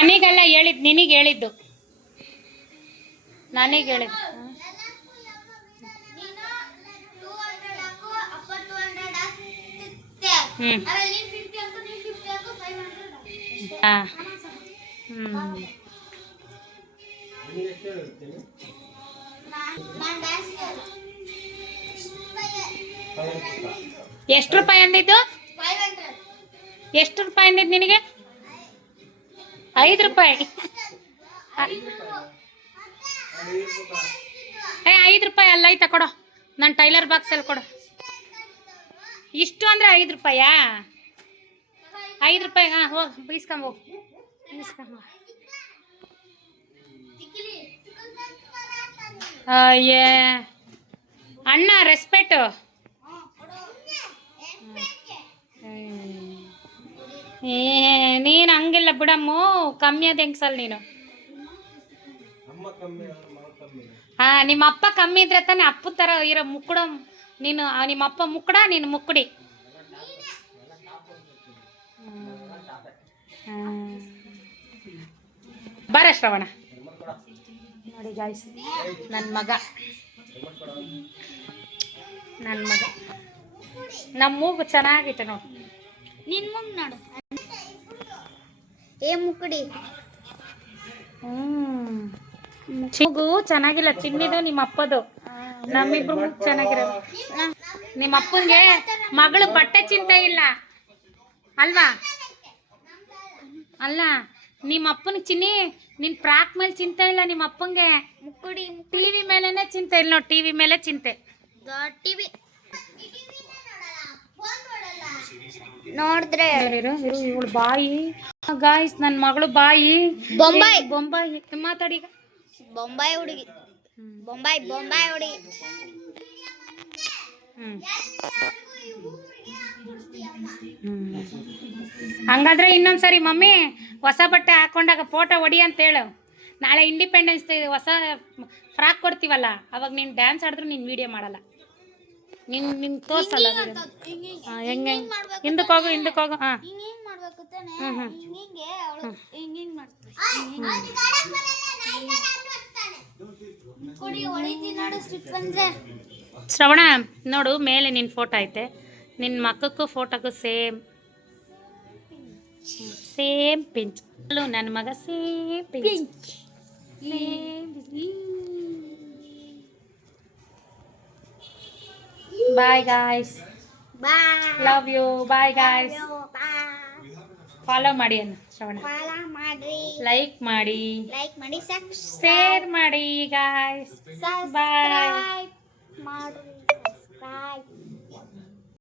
ನನಗೆಲ್ಲ ಹೇಳಿದ್ದು, ನಿನಗೆ ಹೇಳಿದ್ದು, ನನಗೆ ಹೇಳಿದ್ದು. ಎಷ್ಟು ರೂಪಾಯಿ ಅಂದಿದ್ದು? ಎಷ್ಟು ರೂಪಾಯಿ ಅಂದಿದ್ದು ನಿನಗೆ? 5 ರೂಪಾಯಿ. 5 ರೂಪಾಯಿ ಅಲ್ಲ, ಐತಾ ಕೊಡೋ, ನಾನು ಟೈಲರ್ ಬಾಕ್ಸಲ್ಲಿ ಕೊಡು. ಇಷ್ಟು ಅಂದರೆ 5 ರೂಪಾಯಾ? 5 ರೂಪಾಯಿ. ಹಾಂ, ಹೋಗಿ ಬೀಸ್ಕೊಂಬೋಗು. ಅಯ್ಯೇ ಅಣ್ಣ, ರೆಸ್ಪೆಕ್ಟು. ನೀನು ಹಂಗಿಲ್ಲ ಬಿಡಮ್ಮು, ಕಮ್ಮಿ ಅದ ಹೆಂಗ್ಸಲ್ ನೀನು. ಹಾಂ, ನಿಮ್ಮ ಅಪ್ಪ ಕಮ್ಮಿ ಇದ್ರೆ ತಾನೆ ಅಪ್ಪ ಥರ ಇರೋ ಮುಕ್ಕುಡ ನೀನು. ನಿಮ್ಮ ಅಪ್ಪ ಮುಕ್ಕುಡ, ನೀನು ಮುಕ್ಕುಡಿ. ಬರ ಶ್ರವಣ. ನೋಡಿ ಗಾಯ್ಸ್, ನನ್ನ ಮಗ ನಮ್ಮ ಮೂಗು ಚೆನ್ನಾಗೈತೆ ನೋಡಿ. ನಿನ್ ಮೂಗು ನೋಡು, ಏ ಮುಕ್ಕುಡಿ. ಮೂಗು ಚೆನ್ನಾಗಿಲ್ಲ, ಚಿನ್ನಿದು ನಿಮ್ಮ ಅಪ್ಪದು. ನಮ್ಮಿಬ್ರು ಮೂಗು ಚೆನ್ನಾಗಿರೋದು. ನಿಮ್ಮ ಅಪ್ಪನಿಗೆ ಮಗಳು ಬಟ್ಟೆ ಚಿಂತೆ ಇಲ್ಲ ಅಲ್ವಾ? ಅಲ್ಲ, ನಿಮ್ಮ ಅಪ್ಪನಿಗೆ ಚಿನ್ನಿ ನಿನ್ ಫ್ರಾಕ್ ಮೇಲೆ ಚಿಂತೆ ಇಲ್ಲ. ನಿಮ್ಮ ಅಪ್ಪಂಗೆ ಮುಕ್ಕುಡಿ ಟಿವಿ ಮೇಲೆನೆ ಚಿಂತೆ ಇಲ್ಲ ನೋಡಿ. ಟಿವಿ ಮೇಲೆ ಚಿಂತೆ. ಟಿವಿ ನೋಡಿದ್ರೆ ಇವಳು ಬಾಯಿ ಗಾಯ್ಸ್, ನನ್ನ ಮಗಳು ಬಾಯಿ ಬೊಂಬಾಯಿ. ಮಾತಾಡಿ ಈಗ. ಬೊಂಬಾಯಿ ಹುಡುಗಿ, ಬೊಂಬಾಯಿ ಹುಡುಗಿ. ಹಂಗಾದ್ರೆ ಇನ್ನೊಂದ್ಸರಿ ಮಮ್ಮಿ ಹೊಸ ಬಟ್ಟೆ ಹಾಕೊಂಡಾಗ ಫೋಟೋ ಹೊಡಿ ಅಂತ ಹೇಳು. ನಾಳೆ ಇಂಡಿಪೆಂಡೆನ್ಸ್ ಡೇ ಹೊಸ ಫ್ರಾಕ್ ಕೊಡ್ತೀವಲ್ಲ, ಅವಾಗ ನೀನು ಡ್ಯಾನ್ಸ್ ಆಡಿದ್ರು ನೀನು ವಿಡಿಯೋ ಮಾಡಲ್ಲ. ನಿನ್ ತೋರ್ಸಲ್ಲ. ಹೆಂಗೆ ಹಿಂದಕ್ಕೆ ಹೋಗು. ಹಾಂ, ಶ್ರವಣ ನೋಡು, ಮೇಲೆ ನಿನ್ನ ಫೋಟೋ ಐತೆ. ನಿನ್ನ ಮಕ್ಕಕ್ಕೂ ಫೋಟೋಕ್ಕೂ ಸೇಮ್ ಪಿಂಚ್. ನನ್ನ ಮಗ same pinch. Bye guys, love you. Bye guys, follow ಮಾಡಿ ಅನ್ನ ಶ್ರವಣ. ಲೈಕ್ ಮಾಡಿ, ಶೇರ್ ಮಾಡಿ ಗಾಯ್ಸ್. ಬಾಯ್.